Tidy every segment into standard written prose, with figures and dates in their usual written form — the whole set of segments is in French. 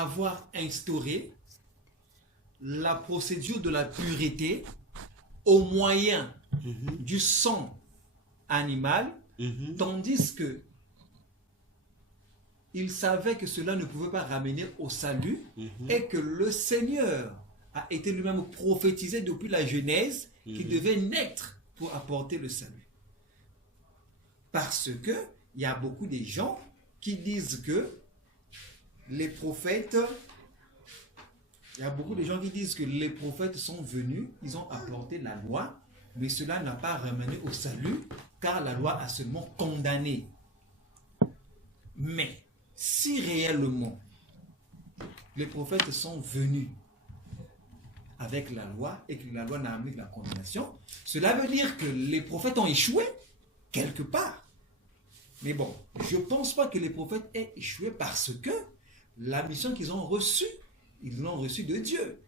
avoir instauré la procédure de la pureté au moyen du sang animal, tandis que il savait que cela ne pouvait pas ramener au salut et que le Seigneur a été lui-même prophétisé depuis la Genèse qu'il devait naître pour apporter le salut. Parce que il y a beaucoup de gens qui disent que les prophètes, sont venus, ils ont apporté la loi, mais cela n'a pas ramené au salut, car la loi a seulement condamné. Mais si réellement les prophètes sont venus avec la loi et que la loi n'a amené que la condamnation, cela veut dire que les prophètes ont échoué quelque part. Mais bon, je ne pense pas que les prophètes aient échoué parce que la mission qu'ils ont reçue, ils l'ont reçue de Dieu.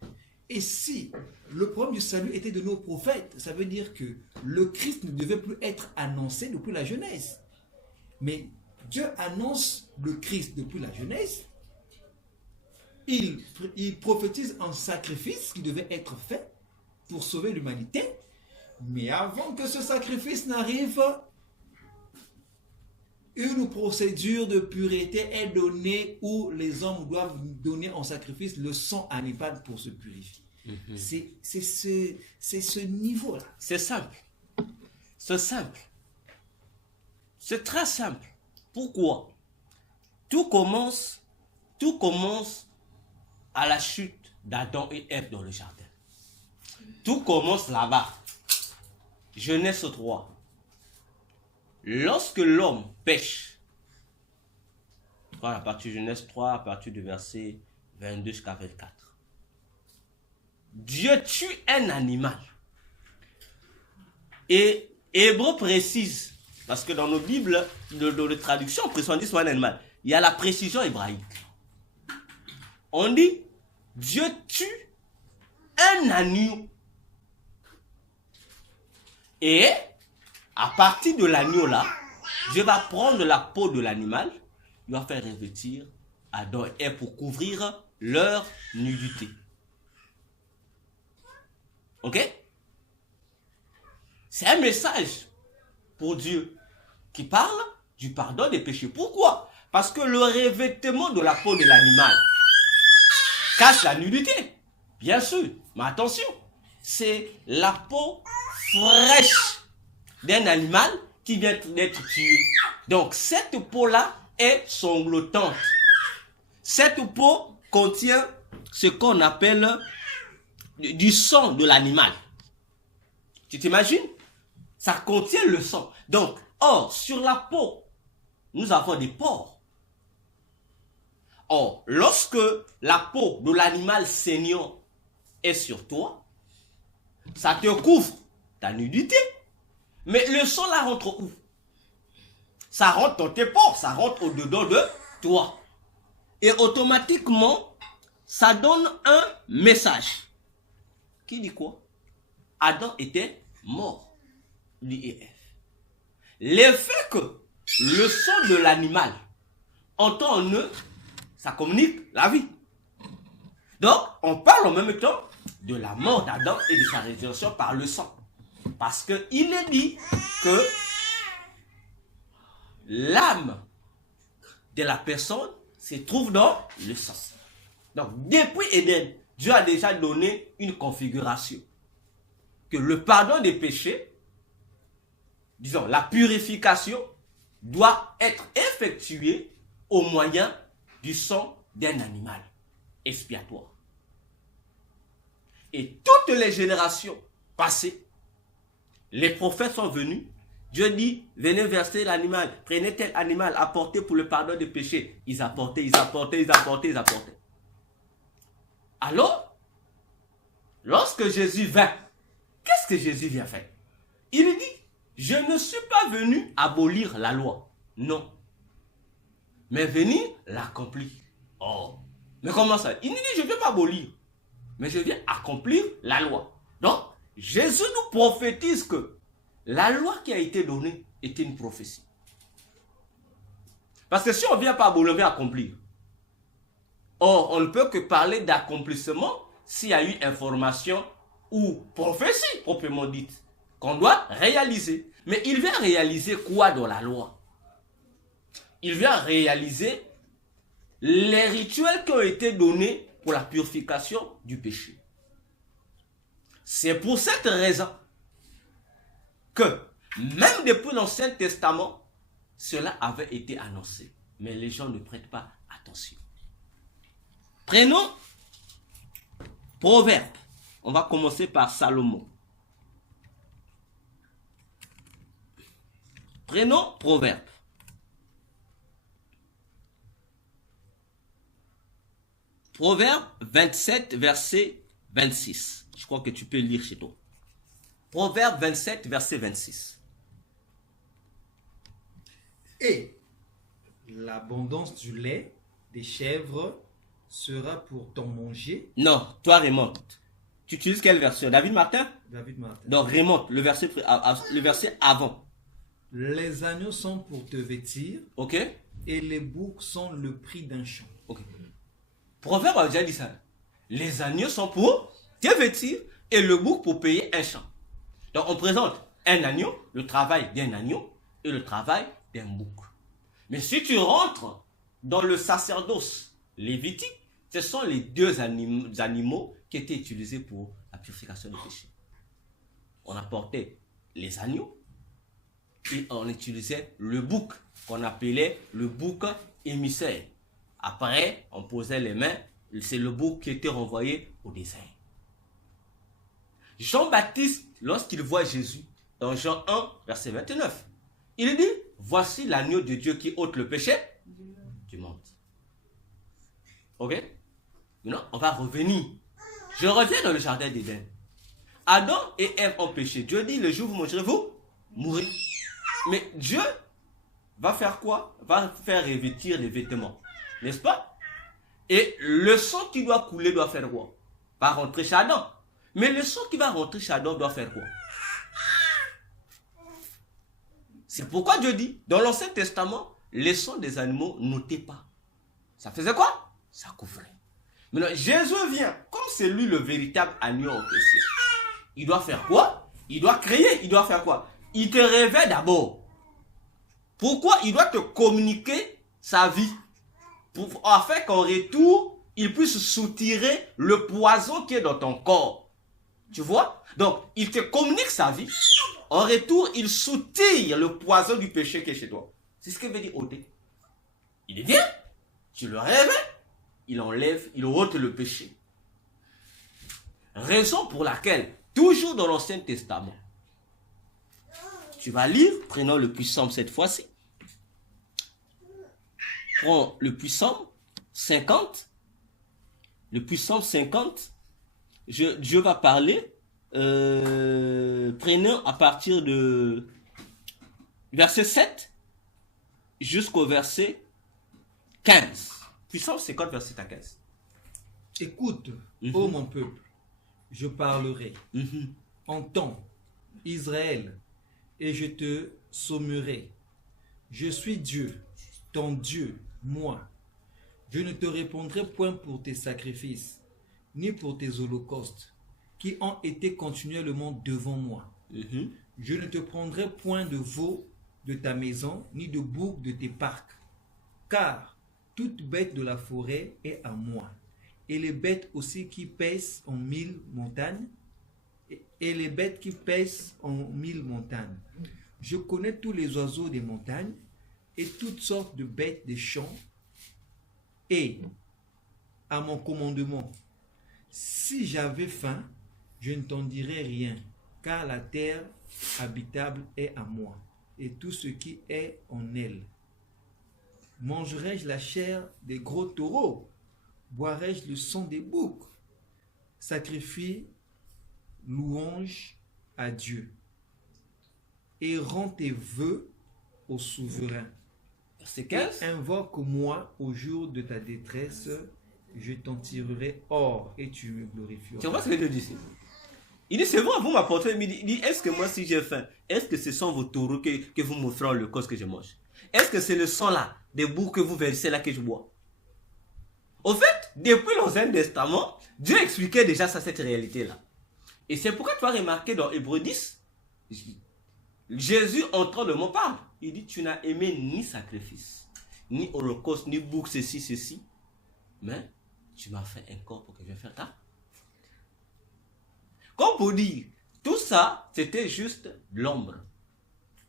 Et si le problème du salut était de nos prophètes, ça veut dire que le Christ ne devait plus être annoncé depuis la Genèse. Mais Dieu annonce le Christ depuis la Genèse. Il prophétise un sacrifice qui devait être fait pour sauver l'humanité. Mais avant que ce sacrifice n'arrive, une procédure de pureté est donnée où les hommes doivent donner en sacrifice le sang animal pour se purifier. C'est ce niveau-là. C'est simple. C'est simple. C'est très simple. Pourquoi? Tout commence à la chute d'Adam et Ève dans le jardin. Tout commence là-bas. Genèse 3. Lorsque l'homme pêche, à partir de Genèse 3, à partir du verset 22 jusqu'à 24, Dieu tue un animal. Et Hébreu précise, parce que dans nos Bibles, dans les traductions, on dit soit un animal. Il y a la précision hébraïque. On dit, Dieu tue un agneau. Et à partir de l'agneau là, Dieu va prendre la peau de l'animal, il va faire revêtir Adam et Ève pour couvrir leur nudité. Ok? C'est un message pour Dieu qui parle du pardon des péchés. Pourquoi? Parce que le revêtement de la peau de l'animal cache la nudité. Bien sûr, mais attention, c'est la peau fraîche d'un animal qui vient d'être tué. Donc cette peau-là est sanglotante. Cette peau contient ce qu'on appelle du sang de l'animal. Tu t'imagines? Ça contient le sang. Donc, or, sur la peau, nous avons des pores. Or, lorsque la peau de l'animal saignant est sur toi, ça te couvre ta nudité. Mais le sang là rentre où? Ça rentre dans tes pores, ça rentre au-dedans de toi. Et automatiquement, ça donne un message. Qui dit quoi? Adam était mort, lui et Ève. L'effet que le sang de l'animal entend en eux, ça communique la vie. Donc, on parle en même temps de la mort d'Adam et de sa résurrection par le sang. Parce qu'il est dit que l'âme de la personne se trouve dans le sang. Donc, depuis Éden, Dieu a déjà donné une configuration. Que le pardon des péchés, disons, la purification, doit être effectuée au moyen du sang d'un animal expiatoire. Et toutes les générations passées, les prophètes sont venus. Dieu dit, venez verser l'animal, prenez tel animal, apportez pour le pardon des péchés. Ils apportaient. Alors, lorsque Jésus vint, qu'est-ce que Jésus vient faire? Il dit, je ne suis pas venu abolir la loi. Non. Mais venir l'accomplir. Oh. Mais comment ça? Il nous dit, je ne viens pas abolir. Mais je viens accomplir la loi. Donc, Jésus nous prophétise que la loi qui a été donnée était une prophétie. Parce que si on ne vient pas abolir, on vient accomplir. Or, on ne peut que parler d'accomplissement s'il y a eu information ou prophétie proprement dite qu'on doit réaliser. Mais il vient réaliser quoi dans la loi? Il vient réaliser les rituels qui ont été donnés pour la purification du péché. C'est pour cette raison que même depuis l'Ancien Testament, cela avait été annoncé. Mais les gens ne prêtent pas attention. Prenons Proverbe. On va commencer par Salomon. Prenons Proverbe. Proverbe 27, verset 26. Je crois que tu peux lire chez toi. Proverbe 27, verset 26. Et l'abondance du lait des chèvres sera pour ton manger. Non, toi remonte. Tu utilises quelle version? David Martin? David Martin. Donc remonte le verset avant. Les agneaux sont pour te vêtir. Ok? Et les boucs sont le prix d'un champ. Ok. Proverbe a déjà dit ça. Les agneaux sont pour te vêtir et le bouc pour payer un champ. Donc on présente un agneau, le travail d'un agneau et le travail d'un bouc. Mais si tu rentres dans le sacerdoce lévitique, ce sont les deux animaux qui étaient utilisés pour la purification du péché. On apportait les agneaux et on utilisait le bouc qu'on appelait le bouc émissaire. Après, on posait les mains, c'est le bouc qui était renvoyé au désert. Jean-Baptiste, lorsqu'il voit Jésus, dans Jean 1, verset 29, il dit, voici l'agneau de Dieu qui ôte le péché du monde. Ok? Maintenant, on va revenir. Je reviens dans le jardin d'Éden. Adam et Ève ont péché. Dieu dit, le jour où vous mangerez, vous mourrez. Mais Dieu va faire quoi? Va faire revêtir les vêtements. N'est-ce pas? Et le sang qui doit couler doit faire quoi? Va rentrer chez Adam. Mais le sang qui va rentrer chez Adam doit faire quoi? C'est pourquoi Dieu dit, dans l'Ancien Testament, les sangs des animaux n'ôtaient pas. Ça faisait quoi? Ça couvrait. Maintenant, Jésus vient, comme c'est lui le véritable agneau en question. Il doit faire quoi? Il doit créer, il doit faire quoi? Il te révèle d'abord. Pourquoi? Il doit te communiquer sa vie. Afin qu'en retour, il puisse soutirer le poison qui est dans ton corps. Tu vois? Donc, il te communique sa vie. En retour, il soutire le poison du péché qui est chez toi. C'est ce que veut dire ôter. Il vient, tu le révèles, il enlève, il ôte le péché. Raison pour laquelle, toujours dans l'Ancien Testament, tu vas lire, prenons le puissant cette fois-ci. Prends le puissant 50. Le puissant 50. Dieu va parler. Prenons à partir de verset 7 jusqu'au verset 15. Puissant 50, verset à 15. Écoute, ô mon peuple, je parlerai. Entends, Israël, et je te sommerai. Je suis Dieu, ton Dieu, moi. Je ne te répondrai point pour tes sacrifices, ni pour tes holocaustes, qui ont été continuellement devant moi. Je ne te prendrai point de veau de ta maison, ni de bouc de tes parcs, car toute bête de la forêt est à moi, et les bêtes aussi qui pèsent en 1000 montagnes, et les bêtes qui pèsent en 1000 montagnes. Je connais tous les oiseaux des montagnes, et toutes sortes de bêtes des champs, et à mon commandement, si j'avais faim, je ne t'en dirais rien, car la terre habitable est à moi, et tout ce qui est en elle. Mangerai-je la chair des gros taureaux? Boirai-je le sang des boucs? Sacrifie louange à Dieu, et rends tes vœux au souverain. Verset 15. Invoque-moi au jour de ta détresse, je t'en tirerai hors et tu me glorifieras. Tu vois ce que Dieu dit ici? Il dit, c'est vrai, vous m'apportez, mais il dit, est-ce que moi, si j'ai faim, est-ce que ce sont vos taureaux que vous m'offrez le cause que je mange? Est-ce que c'est le sang là, des boucs que vous versez là que je bois? Au fait, depuis l'Ancien Testament, Dieu expliquait déjà ça, cette réalité-là. Et c'est pourquoi tu vas remarquer dans Hébreux 10, Jésus entrant le mot parle. Il dit, tu n'as aimé ni sacrifice, ni holocauste, ni bouc, ceci, mais tu m'as fait un corps pour que je fasse ta. Comme pour dire, tout ça, c'était juste l'ombre.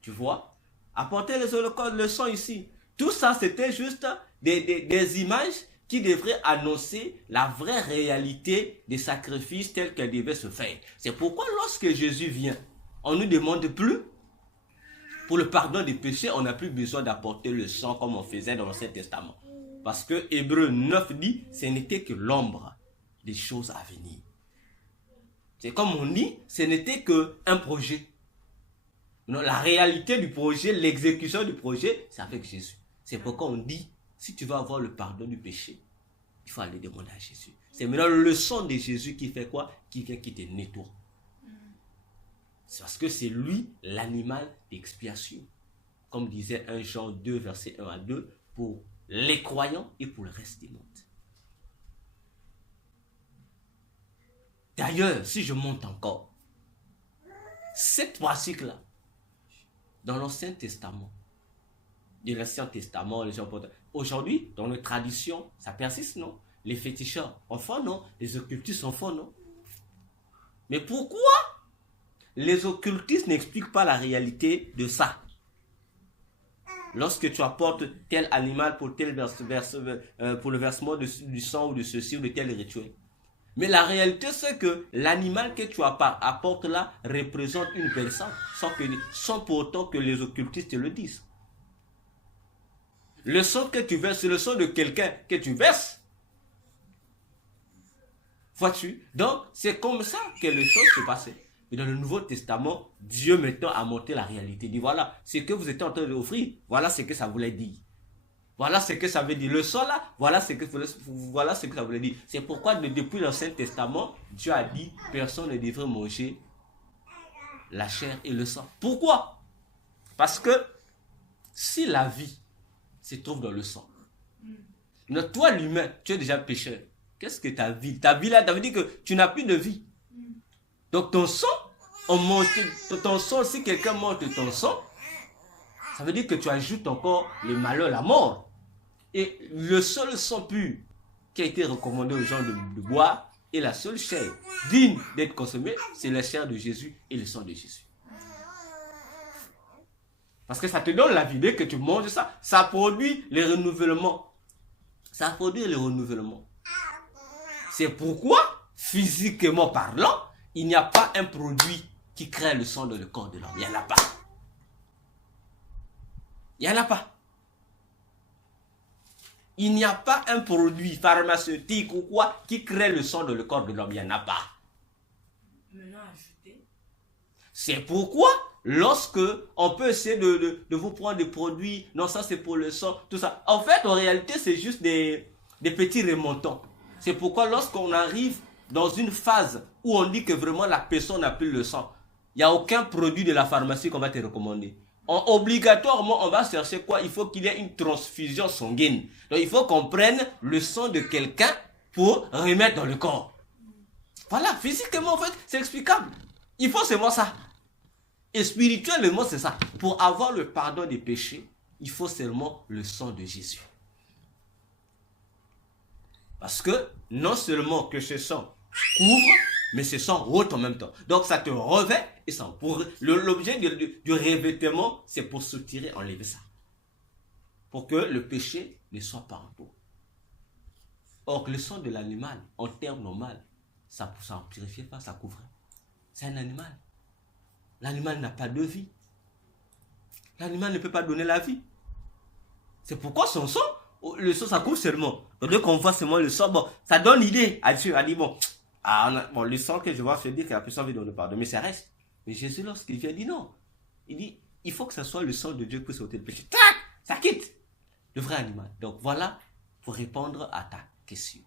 Tu vois? Apporter les holocaustes, le sang ici. Tout ça, c'était juste des images qui devraient annoncer la vraie réalité des sacrifices tels qu'elles devaient se faire. C'est pourquoi lorsque Jésus vient, on ne nous demande plus, pour le pardon des péchés, on n'a plus besoin d'apporter le sang comme on faisait dans l'Ancien Testament. Parce que Hébreux 9 dit, ce n'était que l'ombre des choses à venir. C'est comme on dit, ce n'était qu'un projet. Non, la réalité du projet, l'exécution du projet, c'est avec Jésus. C'est pourquoi on dit, si tu veux avoir le pardon du péché, il faut aller demander à Jésus. C'est maintenant le sang de Jésus qui fait quoi? Qui vient, qui te nettoie. C'est parce que c'est lui l'animal d'expiation. Comme disait 1 Jean 2, verset 1 à 2, pour les croyants et pour le reste du monde. D'ailleurs, si je monte encore, cette pratique-là, dans l'Ancien Testament, les gens aujourd'hui, dans nos traditions, ça persiste, non? Les féticheurs en font, non? Les occultistes en font, non? Mais pourquoi les occultistes n'expliquent pas la réalité de ça? Lorsque tu apportes tel animal pour tel pour le versement du sang ou de ceci ou de tel rituel. Mais la réalité, c'est que l'animal que tu apportes là représente une personne, sans pour autant que les occultistes te le disent. Le sang que tu verses, c'est le sang de quelqu'un que tu verses. Vois-tu? Donc, c'est comme ça que les choses se passaient. Et dans le Nouveau Testament, Dieu maintenant a montré la réalité. Il dit, voilà, ce que vous êtes en train d'offrir, voilà ce que ça voulait dire. Voilà ce que ça veut dire. Le sang là, voilà ce que ça voulait dire. C'est pourquoi depuis l'Ancien Testament, Dieu a dit, personne ne devrait manger la chair et le sang. Pourquoi? Parce que si la vie se trouve dans le sang, toi l'humain, tu es déjà pécheur. Qu'est-ce que ta vie? Ta vie là, ça veut dire que tu n'as plus de vie. Donc ton sang, si quelqu'un mange de ton sang, ça veut dire que tu ajoutes encore le malheur, la mort. Et le seul sang pur qui a été recommandé aux gens de boire, et la seule chair digne d'être consommée, c'est la chair de Jésus et le sang de Jésus. Parce que ça te donne la vie. Dès que tu manges ça, ça produit le renouvellement. Ça produit le renouvellement. C'est pourquoi, physiquement parlant, il n'y a pas un produit qui crée le sang dans le corps de l'homme. Il n'y en a pas. Il n'y en a pas. Il n'y a pas un produit pharmaceutique ou quoi qui crée le sang dans le corps de l'homme. Il n'y en a pas. Maintenant ajouter. C'est pourquoi, lorsque on peut essayer de vous prendre des produits, non ça c'est pour le sang, tout ça. En fait, en réalité, c'est juste des petits remontants. C'est pourquoi lorsqu'on arrive dans une phase où on dit que vraiment la personne n'a plus le sang, il n'y a aucun produit de la pharmacie qu'on va te recommander. Obligatoirement, on va chercher quoi? Il faut qu'il y ait une transfusion sanguine. Donc, il faut qu'on prenne le sang de quelqu'un pour remettre dans le corps. Voilà, physiquement, en fait, c'est explicable. Il faut seulement ça. Et spirituellement, c'est ça. Pour avoir le pardon des péchés, il faut seulement le sang de Jésus. Parce que non seulement que ce sang couvre, mais ce sang ôte en même temps. Donc ça te revêt et ça. L'objet du revêtement, c'est pour soutirer, enlever ça. Pour que le péché ne soit pas en toi. Or, le sang de l'animal, en termes normaux, ça ne purifiait pas, ça couvrait. C'est un animal. L'animal n'a pas de vie. L'animal ne peut pas donner la vie. C'est pourquoi son sang, le sang, ça couvre seulement. Donc, dès qu'on voit seulement le sang, bon, ça donne l'idée à Dieu. A dit, bon, le sang que je vois, je dis que la personne veut donner pardon, mais ça reste. Mais Jésus, lorsqu'il vient, il dit non. Il dit, il faut que ce soit le sang de Dieu pour sauter le péché. Tac, ça quitte le vrai animal. Donc, voilà pour répondre à ta question.